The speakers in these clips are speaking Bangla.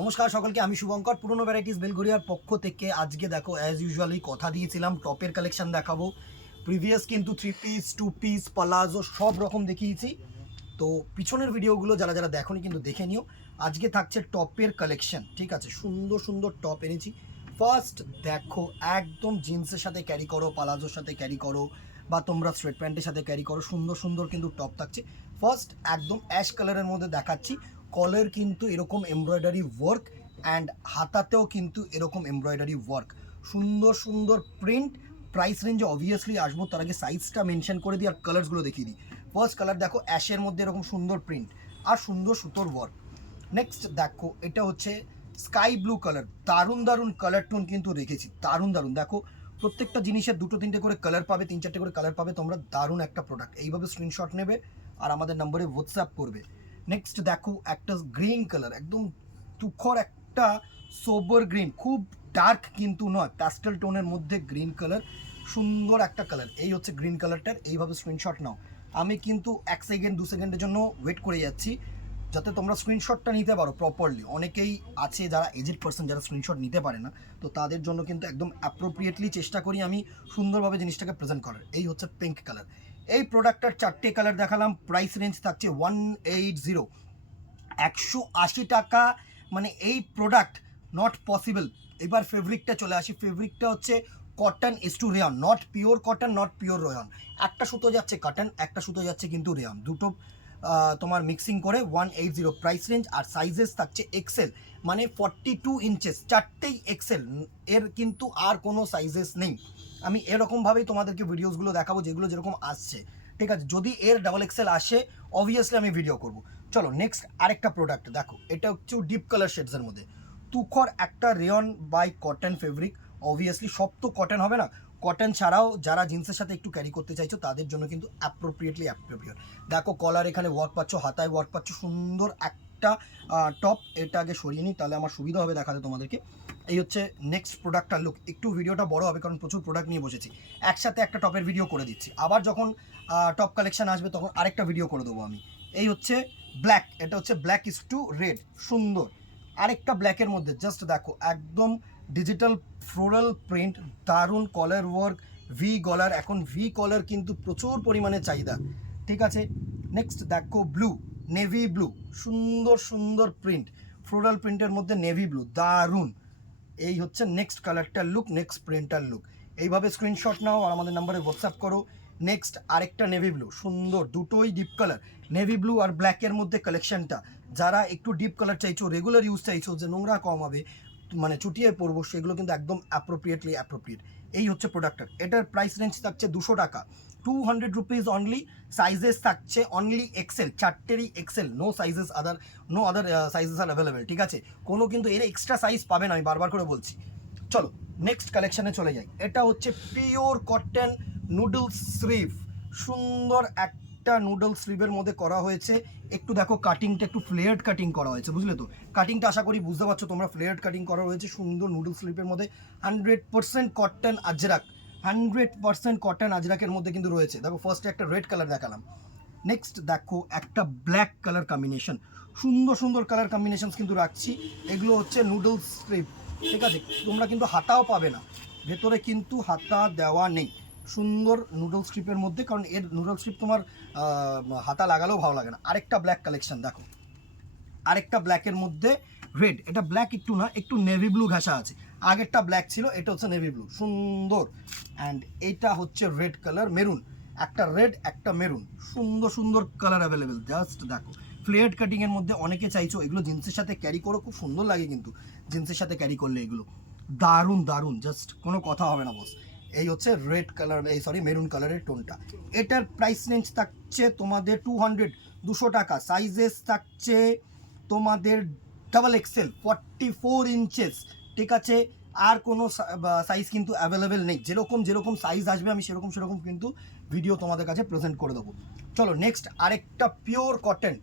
নমস্কার সকলকে, আমি শুভঙ্কর পুরনো ভ্যারাইটিস বেলঘরিয়ার পক্ষ থেকে। আজকে দেখো অ্যাজ ইউজুয়ালি কথা দিয়েছিলাম টপের কালেকশন দেখাবো। প্রিভিয়াস কিন্তু 3 পিস 2 পিস পালাজো সব রকম দেখিয়েছি। তো পিছনের ভিডিওগুলো যারা যারা দেখোনি কিন্তু দেখে নিও। আজকে থাকছে টপের কালেকশন, ঠিক আছে? সুন্দর সুন্দর টপ এনেছি। ফার্স্ট দেখো, একদম জিন্সের সাথে ক্যারি করো, পালাজোর সাথে ক্যারি করো, বা তোমরা স্ট্রেট প্যান্টের সাথে ক্যারি করো, সুন্দর সুন্দর কিন্তু টপ থাকছে। ফার্স্ট একদম অ্যাশ কালারের মধ্যে দেখাচ্ছি। কলার কিন্তু এরকম এমব্রয়ডারি ওয়ার্ক, অ্যান্ড হাতাতেও কিন্তু এরকম এমব্রয়ডারি ওয়ার্ক, সুন্দর সুন্দর প্রিন্ট। প্রাইস রেঞ্জে অবভিয়াসলি আসবো, তার আগে সাইজটা মেনশন করে দিই আর কালার্সগুলো দেখিয়ে দিই। ফার্স্ট কালার দেখো, অ্যাশের মধ্যে এরকম সুন্দর প্রিন্ট আর সুন্দর সুতোর ওয়ার্ক। নেক্সট দেখো, এটা হচ্ছে স্কাই ব্লু কালার। দারুণ দারুণ কালার টোন কিন্তু রেখেছি, দারুণ দারুণ। দেখো প্রত্যেকটা জিনিসের দুটো তিনটে করে কালার পাবে, 3-4টে করে কালার পাবে তোমরা। দারুণ একটা প্রোডাক্ট, এইভাবে স্ক্রিনশট নেবে আর আমাদের নম্বরে হোয়াটসঅ্যাপ করবে। নেক্সট দেখো, একটা গ্রিন কালার, একদম তুখর একটা সোবার গ্রিন, খুব ডার্ক কিন্তু নয়, প্যাস্টেল টোনের মধ্যে গ্রিন কালার, সুন্দর একটা কালার। এই হচ্ছে গ্রিন কালারটার, এইভাবে স্ক্রিনশট নাও। আমি কিন্তু 1 সেকেন্ড 2 সেকেন্ডের জন্য ওয়েট করে যাচ্ছি যাতে তোমরা স্ক্রিনশটটা নিতে পারো প্রপারলি। অনেকেই আছে যারা এজেড পার্সন, যারা স্ক্রিনশট নিতে পারে না, তো তাদের জন্য কিন্তু একদম অ্যাপ্রোপ্রিয়েটলি চেষ্টা করি আমি সুন্দরভাবে জিনিসটাকে প্রেজেন্ট করার। এই হচ্ছে পিঙ্ক কালার। এই প্রোডাক্টটার 4টে কালার দেখালাম। প্রাইস রেঞ্জ থাকছে 180, 180 টাকা। মানে এই প্রোডাক্ট নট পসিবল। এবার ফেব্রিকটা চলে আসি। ফেব্রিকটা হচ্ছে cotton is to rayon, not pure cotton, not pure rayon. একটা সুতো যাচ্ছে কটন, একটা সুতো যাচ্ছে কিন্তু রেয়ন, দুটো তোমার মিক্সিং করে 180। প্রাইস রেঞ্জ আর সাইজেস থাকছে এক্সেল, মানে 42 ইঞ্চেস, চারটেই এক্সেল। এর কিন্তু আর কোনো সাইজেস নেই। আমি এরকমভাবেই তোমাদেরকে ভিডিওসগুলো দেখাবো যেগুলো যেরকম আসছে, ঠিক আছে? যদি এর ডাবল এক্সেল আসে অবভিয়াসলি আমি ভিডিও করব। চলো নেক্সট আরেকটা প্রোডাক্ট দেখো, এটা হচ্ছে ডিপ কালার শেডসের মধ্যে তুখর একটা rayon by cotton fabric. Obviously সব তো কটন হবে না, কটন ছাড়াও যারা জিন্সের সাথে একটু ক্যারি করতে চাইছো তাদের জন্য কিন্তু অ্যাপ্রোপ্রিয়েটলি অ্যাপ্রোপ্রিয়েট। দেখো কলার এখানে ওয়ার্ক পাচ্ছ, হাতায় ওয়ার্ক পাচ্ছ, সুন্দর একটা টপ। এটা আগে সরিয়ে নিই তাহলে আমার সুবিধা হবে দেখাতে তোমাদেরকে। এই হচ্ছে নেক্সট প্রোডাক্টটার লুক। একটু ভিডিওটা বড় হবে কারণ প্রচুর প্রোডাক্ট নিয়ে বসেছি, একসাথে একটা টপের ভিডিও করে দিচ্ছি। আবার যখন টপ কালেকশন আসবে তখন আরেকটা ভিডিও করে দেবো আমি। এই হচ্ছে ব্ল্যাক, এটা হচ্ছে ব্ল্যাক ইস টু রেড, সুন্দর আরেকটা ব্ল্যাকের মধ্যে। জাস্ট দেখো একদম ডিজিটাল ফ্লোরাল প্রিন্ট, দারুণ কলার ওয়ার্ক, ভি কলার। এখন ভি কলার কিন্তু প্রচুর পরিমাণে চাহিদা, ঠিক আছে? নেক্সট দেখো ব্লু, নেভি ব্লু, সুন্দর সুন্দর প্রিন্ট, ফ্লোরাল প্রিন্টের মধ্যে নেভি ব্লু, দারুণ। এই হচ্ছে নেক্সট কালারটার লুক, নেক্সট প্রিন্টার লুক। এইভাবে স্ক্রিনশট নাও আর আমাদের নাম্বারে হোয়াটসঅ্যাপ করো। নেক্সট আরেকটা নেভি ব্লু, সুন্দর, দুটোই ডিপ কালার, নেভি ব্লু আর ব্ল্যাকের মধ্যে কালেকশনটা। যারা একটু ডিপ কালার চাইছো, রেগুলার ইউজ চাইছো, যে নোংরা কম হবে, মানে চুটিয়ে পরবো, সেগুলো কিন্তু একদম অ্যাপ্রোপ্রিয়েটলি অ্যাপ্রোপ্রিয়েট। এই হচ্ছে প্রোডাক্টটার। এটার প্রাইস রেঞ্জ থাকছে 200 টাকা, 200 রুপিস অনলি। সাইজেস থাকছে অনলি এক্সেল, চারটেরই XL, no sizes other, no other sizes আর অ্যাভেলেবেল, ঠিক আছে? কোনো কিন্তু এর এক্সট্রা সাইজ পাবেন, আমি বারবার করে বলছি। চলো নেক্সট কালেকশানে চলে যাই। এটা হচ্ছে পিওর কটন নুডল স্লিভ, সুন্দর একটা নুডল স্লিভের মধ্যে করা হয়েছে। একটু দেখো কাটিংটা একটু ফ্লেয়ার্ড কাটিং করা হয়েছে, বুঝলে তো? কাটিংটা আশা করি বুঝতে পারছো তোমরা, ফ্লেয়ার্ড কাটিং করা হয়েছে সুন্দর নুডল স্লিভের মধ্যে। 100% কটন আজরাক, 100% কটন আজরাকের মধ্যে কিন্তু রয়েছে। দেখো ফার্স্টে একটা রেড কালার দেখালাম, নেক্সট দেখো একটা ব্ল্যাক কালার কম্বিনেশন, সুন্দর সুন্দর কালার কম্বিনেশন কিন্তু রাখছি। এগুলো হচ্ছে নুডলস স্ট্রিপ, ঠিক আছে? তোমরা কিন্তু হাতাও পাবে না, ভেতরে কিন্তু হাতা দেওয়া নেই। সুন্দর নুডল স্ট্রিপের মধ্যে, কারণ এর নুডল স্ট্রিপ তোমার হাতা লাগালেও ভালো লাগে না। আরেকটা ব্ল্যাক কালেকশন দেখো, আরেকটা ব্ল্যাকের মধ্যে রেড, এটা ব্ল্যাক একটু না, একটু নেভি ব্লু ঘাসা আছে। আগেরটা ব্ল্যাক ছিল, এটা হচ্ছে নেভি ব্লু, সুন্দর। অ্যান্ড এটা হচ্ছে রেড কালার, মেরুন, একটা রেড একটা মেরুন, সুন্দর সুন্দর কালার অ্যাভেলেবেল। জাস্ট দেখো ফ্লেয়ার্ড কাটিংয়ের মধ্যে অনেকে চাইছো, এগুলো জিন্সের সাথে ক্যারি করো, খুব সুন্দর লাগে কিন্তু জিন্সের সাথে ক্যারি করলে এগুলো দারুণ দারুণ, জাস্ট কোনো কথা হবে না বস। এই হচ্ছে রেড কালার, এই সরি মেরুন কালারের টোনটা। এটার প্রাইস রেঞ্জ থাকছে তোমাদের 200 টাকা। সাইজেস থাকছে তোমাদের ডাবল এক্সেল, 44 ইঞ্চেস, ঠিক আছে? আর কোনো সাইজ কিন্তু অ্যাভেলেবেল নেই। যেরকম যেরকম সাইজ আসবে আমি সেরকম সেরকম কিন্তু ভিডিও তোমাদের কাছে প্রেজেন্ট করে দেবো। চলো নেক্সট আরেকটা পিওর কটন,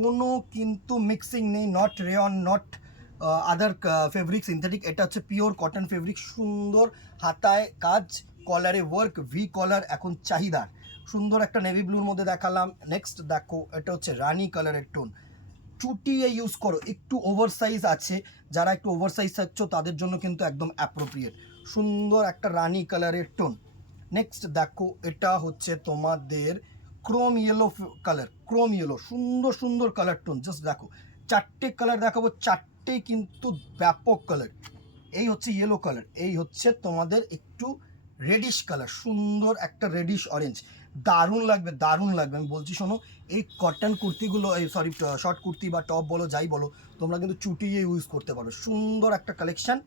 কোনো কিন্তু মিক্সিং নেই, not rayon, not other fabric synthetic. এটা হচ্ছে পিওর কটন ফেব্রিক, সুন্দর হাতায় কাজ, কলারে ওয়ার্ক, ভি কলার এখন চাহিদার। সুন্দর একটা নেভি ব্লুর মধ্যে দেখালাম। নেক্সট দেখো, এটা হচ্ছে রানি কালারের টোন, চুটিয়ে ইউজ করো, একটু ওভার সাইজ আছে, যারা একটু ওভার সাইজ থাকছ তাদের জন্য কিন্তু একদম অ্যাপ্রোপ্রিয়েট। সুন্দর একটা রানি কালারের টোন। নেক্সট দেখো, এটা হচ্ছে তোমাদের Chrome yellow colour, Chrome yellow, সুন্দর সুন্দর কালার টোন। জাস্ট দেখো, চারটে কালার দেখাবো, চারটে কিন্তু ব্যাপক কালার। এই হচ্ছে ইয়েলো কালার, এই হচ্ছে তোমাদের একটু রেডিশ কালার, সুন্দর একটা রেডিশ অরেঞ্জ, দারুণ লাগবে, দারুণ লাগবে। আমি বলছি শোনো, এই কটন কুর্তিগুলো, এই সরি শর্ট কুর্তি বা টপ বলো যাই বলো, তোমরা কিন্তু চুটিয়ে ইউজ করতে পারো। সুন্দর একটা কালেকশন।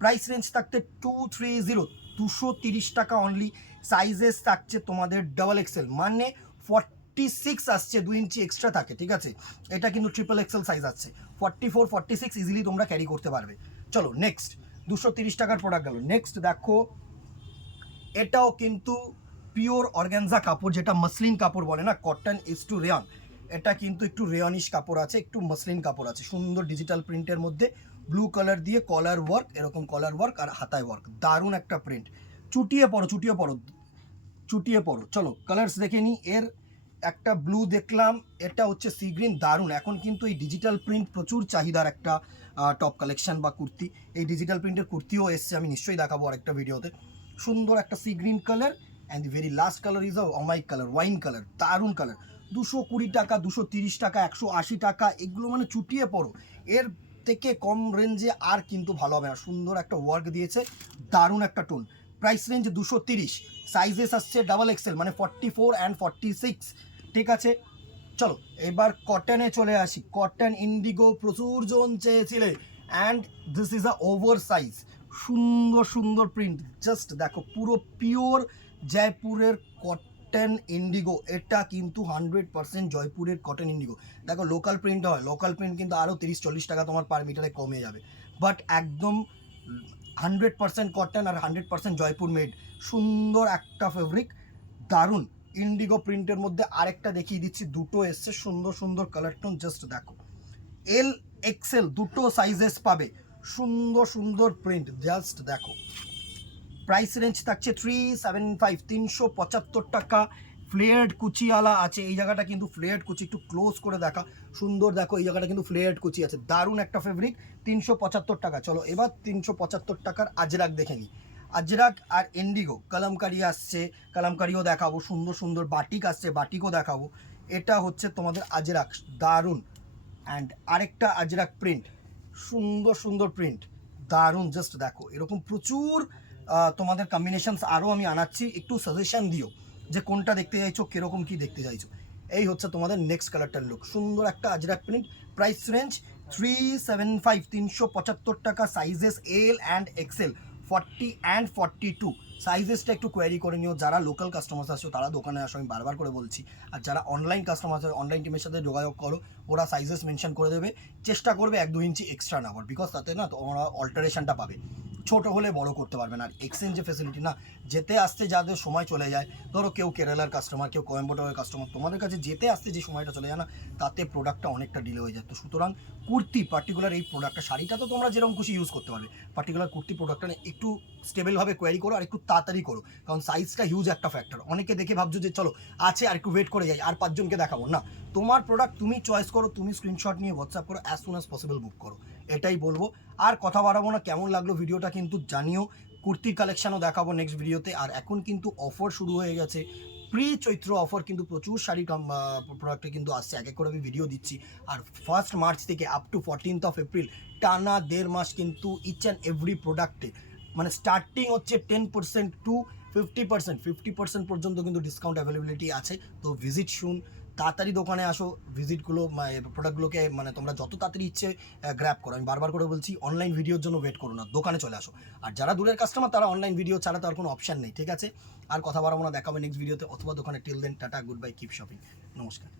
প্রাইস রেঞ্জ থাকতে 230, 230 টাকা অনলি। সাইজেস থাকছে তোমাদের ডাবল এক্সেল, মানে 46 আসছে, 2 ইঞ্চি এক্সট্রা থাকে, ঠিক আছে। এটা কিন্তু ট্রিপল এক্সেল সাইজ আছে, 44, 46 ইজিলি তোমরা ক্যারি করতে পারবে। চলো নেক্সট, 230 টাকার প্রোডাক্ট গেল। নেক্সট দেখো, এটাও কিন্তু পিওর অর্গানজা কাপড়, যেটা মসলিন কাপড় বলে না, কটন ইজ টু রেয়ন। এটা কিন্তু একটু রেয়নিশ কাপড় আছে, একটু মসলিন কাপড় আছে, সুন্দর ডিজিটাল প্রিন্টের মধ্যে ব্লু কালার দিয়ে কলার ওয়ার্ক, এরকম কলার ওয়ার্ক আর হাতায় ওয়ার্ক, দারুণ একটা প্রিন্ট। চুটিয়ে পড়ো, চুটিয়ে পড়ো, চুটিয়ে পড়ো। চলো কালার্স দেখে নিই। এর একটা ব্লু দেখলাম, এটা হচ্ছে সি গ্রিন, দারুণ। এখন কিন্তু এই ডিজিটাল প্রিন্ট প্রচুর চাহিদার একটা টপ কালেকশন বা কুর্তি। এই ডিজিটাল প্রিন্টের কুর্তিও এসছে, আমি নিশ্চয়ই দেখাবো আরেকটা ভিডিওতে। সুন্দর একটা sea green colour, and the very last colour is a অমাইক কালার, ওয়াইন কালার, দারুণ কালার। 220 টাকা, 230 টাকা, 180 টাকা, এগুলো মানে চুটিয়ে পড়ো। এর থেকে কম রেঞ্জে আর কিন্তু ভালো হবে না। সুন্দর একটা ওয়ার্ক দিয়েছে, দারুণ একটা টোন। প্রাইস রেঞ্জ 230, সাইজেস আসছে ডাবল এক্সেল, মানে 44 অ্যান্ড 46, ঠিক আছে। চলো এবার কটনে চলে আসি। কটন ইন্ডিগো প্রচুর জন চেয়েছিলে, and this is a over size, সুন্দর সুন্দর প্রিন্ট। জাস্ট দেখো, পুরো পিওর জয়পুরের কটন ইন্ডিগো। এটা কিন্তু 100% জয়পুরের কটন ইন্ডিগো। দেখো লোকাল প্রিন্ট হয়, লোকাল প্রিন্ট কিন্তু আরও 30-40 টাকা তোমার পার মিটারে কমে যাবে, বাট একদম 100% কটন আর 100% জয়পুর মেড। সুন্দর একটা ফেব্রিক, দারুণ। ইন্ডিগো প্রিন্টের মধ্যে আরেকটা দেখিয়ে দিচ্ছি, দুটো এসছে, সুন্দর সুন্দর কালার টোন। জাস্ট দেখো, এল এক্সেল দুটো সাইজেস পাবে, সুন্দর সুন্দর প্রিন্ট। জাস্ট দেখো, প্রাইস রেঞ্জ থাকছে 375, 375 টাকা। ফ্লেয়ার্ড কুচিওয়ালা আছে, এই জায়গাটা কিন্তু ফ্লেয়ার্ড কুচি, একটু ক্লোজ করে দেখা, সুন্দর দেখো, এই জায়গাটা কিন্তু ফ্লেয়ার্ড কুচি আছে, দারুণ একটা ফেব্রিক। 375 টাকা। চলো এবার 375 টাকার আজরাক দেখে নিই। আজরাক আর ইন্ডিগো কালামকারি আসছে, কালামকারিও দেখাবো, সুন্দর সুন্দর বাটিক আসছে, বাটিকও দেখাবো। এটা হচ্ছে তোমাদের আজরাক, দারুণ। অ্যান্ড আরেকটা আজরাক প্রিন্ট, সুন্দর সুন্দর প্রিন্ট, দারুণ। জাস্ট দেখো, এরকম প্রচুর তোমাদের কম্বিনেশনস আরও আমি আনাচ্ছি, একটু সাজেশন দিও যে কোনটা দেখতে চাইছো, কীরকম কী দেখতে চাইছো। এই হচ্ছে তোমাদের নেক্সট কালারটার লুক, সুন্দর একটা আজরাক প্রিন্ট। প্রাইস রেঞ্জ 375, 375 টাকা। Sizes L and XL, 40 and 42। সাইজেসটা একটু কোয়ারি করে নিও। যারা লোকাল কাস্টমার্স আসো তারা দোকানে আসো, আমি বারবার করে বলছি। আর যারা অনলাইন কাস্টমার আছে, অনলাইন টিমের সাথে যোগাযোগ করো, ওরা সাইজেস মেনশন করে দেবে। চেষ্টা করবে 1-2 ইঞ্চি এক্সট্রা নেওয়ার, বিকজ তাতে না তোমরা অল্টারেশনটা পাবে। ছোট হলে বড় করতে পারবে না। আর এক্সচেঞ্জের ফেসিলিটি না, যেতে আসতে যাদের সময় চলে যায়, ধরো কেউ কেরালার কাস্টমার, কেউ কোয়েম্বাটোরের কাস্টমার, তোমাদের কাছে যেতে আসতে যে সময়টা চলে যায় না, তাতে প্রোডাক্টটা অনেকটা ডিলে হয়ে যায়। তো সুতরাং কুর্তি পার্টিকুলার এই প্রোডাক্টটা, শাড়িটা তো তোমরা যেরকম খুশি ইউজ করতে পারবে, পার্টিকুলার কুর্তি প্রোডাক্টটা একটু স্টেবলভাবে কোয়ারি করো আর একটু তাড়াতাড়ি করো, কারণ সাইজটা হিউজ একটা ফ্যাক্টর। অনেকে দেখে ভাবছো যে চলো আছে আর একটু ওয়েট করে যাই, আর 5 জনকে দেখাবো না। তোমার প্রোডাক্ট তুমি চয়েস করো, তুমি স্ক্রিনশট নিয়ে হোয়াটসঅ্যাপ করো, অ্যাজ সুন অ্যাজ পসিবল বুক করো, এটাই বলবো। আর কথা বাড়াবো না, কেমন লাগলো ভিডিওটা কিন্তু জানিও। কুর্তির কালেকশনও দেখাবো নেক্সট ভিডিওতে। আর এখন কিন্তু অফার শুরু হয়ে গেছে, প্রি চৈত্র অফার, কিন্তু প্রচুর শাড়ি প্রোডাক্টে কিন্তু আসছে, এক এক করে আমি ভিডিও দিচ্ছি। আর 1 মার্চ থেকে আপ টু 14 এপ্রিল টানা 1.5 মাস কিন্তু ইচ অ্যান্ড এভরি প্রোডাক্টে, মানে স্টার্টিং হচ্ছে 10% টু 50%, 50% পর্যন্ত কিন্তু ডিসকাউন্ট অ্যাভেলেবিলিটি আছে। তো ভিজিট শুন, তাড়াতাড়ি দোকানে আসো, ভিজিটগুলো প্রোডাক্টগুলোকে মানে তোমরা যত তাড়াতাড়ি ইচ্ছে গ্র্যাব করো। আমি বারবার করে বলছি, অনলাইন ভিডিওর জন্য ওয়েট করো না, দোকানে চলে আসো। আর যারা দূরের কাস্টমার, তারা অনলাইন ভিডিও ছাড়া তার কোনো অপশান নেই, ঠিক আছে। আর কথা বাড়াবো না, দেখাবে নেক্সট ভিডিওতে অথবা দোকানে। Till then, tata, goodbye, keep shopping, নমস্কার।